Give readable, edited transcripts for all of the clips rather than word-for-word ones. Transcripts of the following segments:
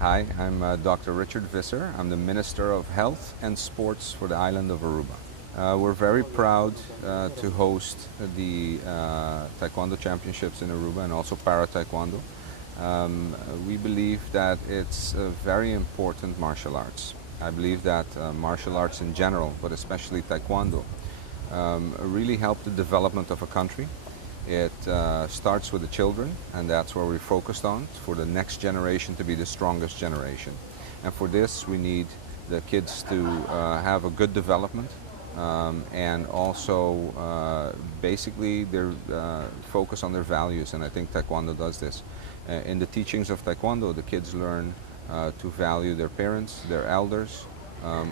Hi, I'm Dr. Richard Visser. I'm the Minister of Health and Sports for the island of Aruba. We're very proud to host the Taekwondo Championships in Aruba and also Para-Taekwondo. We believe that it's a very important martial arts. I believe that martial arts in general, but especially Taekwondo, really help the development of a country. It starts with the children, and that's where we're focused on, for the next generation to be the strongest generation. And for this, we need the kids to have a good development, and also basically their focus on their values, and I think Taekwondo does this. In the teachings of Taekwondo, the kids learn to value their parents, their elders,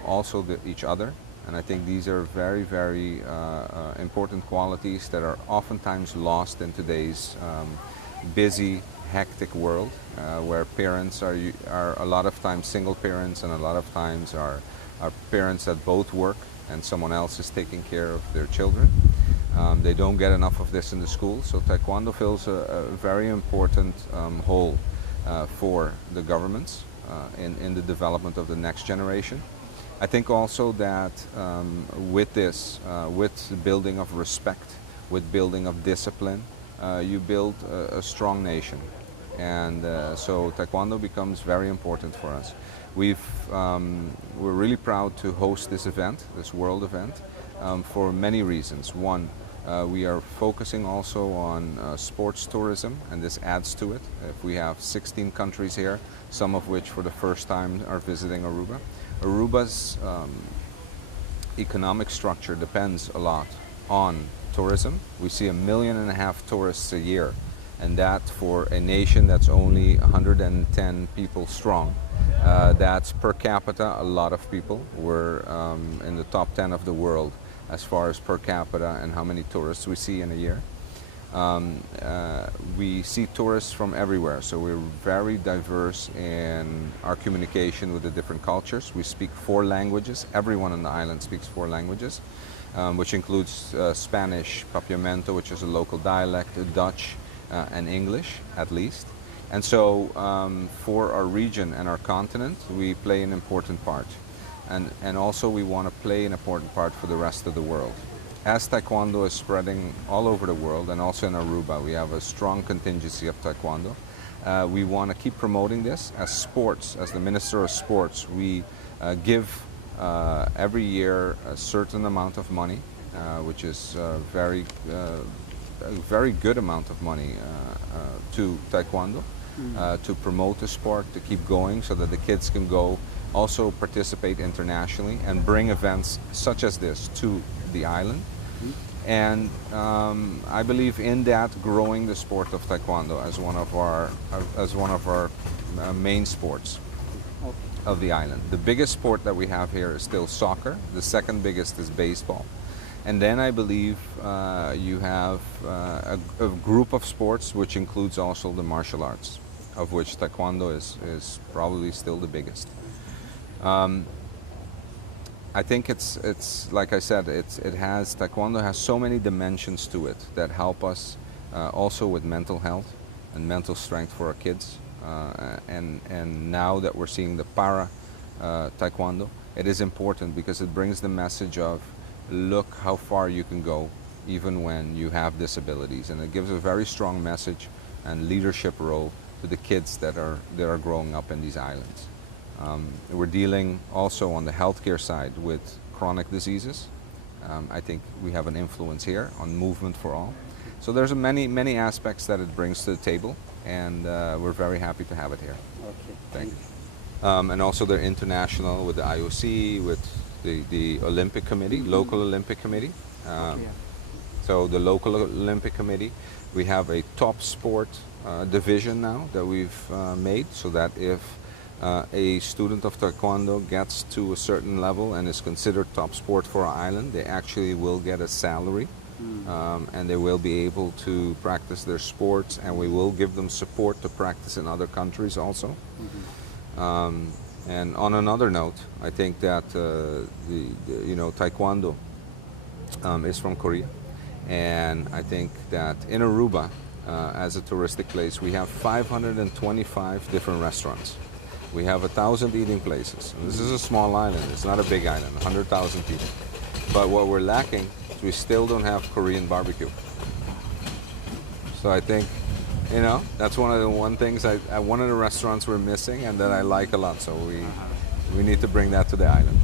also each other. And I think these are very, very important qualities that are oftentimes lost in today's busy, hectic world, where parents are a lot of times single parents, and a lot of times are parents that both work and someone else is taking care of their children. They don't get enough of this in the school, so Taekwondo fills a very important hole for the governments in the development of the next generation. I think also that with this, with the building of respect, with building of discipline, you build a strong nation. And so Taekwondo becomes very important for us. We're really proud to host this event, this world event, for many reasons. One, we are focusing also on sports tourism, and this adds to it. If we have 16 countries here, some of which for the first time are visiting Aruba. Aruba's economic structure depends a lot on tourism. We see 1.5 million tourists a year, and that for a nation that's only 110 people strong. That's per capita a lot of people. We're in the top 10 of the world as far as per capita and how many tourists we see in a year. We see tourists from everywhere, so we're very diverse in our communication with the different cultures. We speak 4 languages. Everyone on the island speaks 4 languages, which includes Spanish, Papiamento, which is a local dialect, Dutch, and English, at least. And so for our region and our continent, we play an important part. And also we want to play an important part for the rest of the world. As Taekwondo is spreading all over the world, and also in Aruba, we have a strong contingency of Taekwondo. We want to keep promoting this as sports. As the Minister of Sports, we give every year a certain amount of money, which is a very good amount of money to Taekwondo, to promote the sport, to keep going, so that the kids can go also participate internationally and bring events such as this to the island. And I believe in that, growing the sport of Taekwondo as one of our main sports of the island. The biggest sport that we have here is still soccer. The second biggest is baseball. And then I believe you have a group of sports which includes also the martial arts, of which Taekwondo is probably still the biggest. I think it's like I said, Taekwondo has so many dimensions to it that help us also with mental health and mental strength for our kids. And now that we're seeing the Para-Taekwondo, it is important because it brings the message of, look how far you can go even when you have disabilities, and it gives a very strong message and leadership role to the kids that are growing up in these islands. We're dealing also on the healthcare side with chronic diseases. I think we have an influence here on movement for all. So there's many aspects that it brings to the table, and we're very happy to have it here. Okay. Thank you. And also they're international with the IOC, with the Olympic Committee, local Olympic Committee. So the local Olympic Committee, we have a top sport division now that we've made, so that if a student of Taekwondo gets to a certain level and is considered top sport for our island, they actually will get a salary, and they will be able to practice their sports, and we will give them support to practice in other countries also. And on another note, I think that Taekwondo is from Korea, and I think that in Aruba, as a touristic place, we have 525 different restaurants. We have 1,000 eating places. And this is a small island. It's not a big island, 100,000 people. But what we're lacking is we still don't have Korean barbecue. So I think, you know, that's one of the things one of the restaurants we're missing and that I like a lot. So we need to bring that to the island.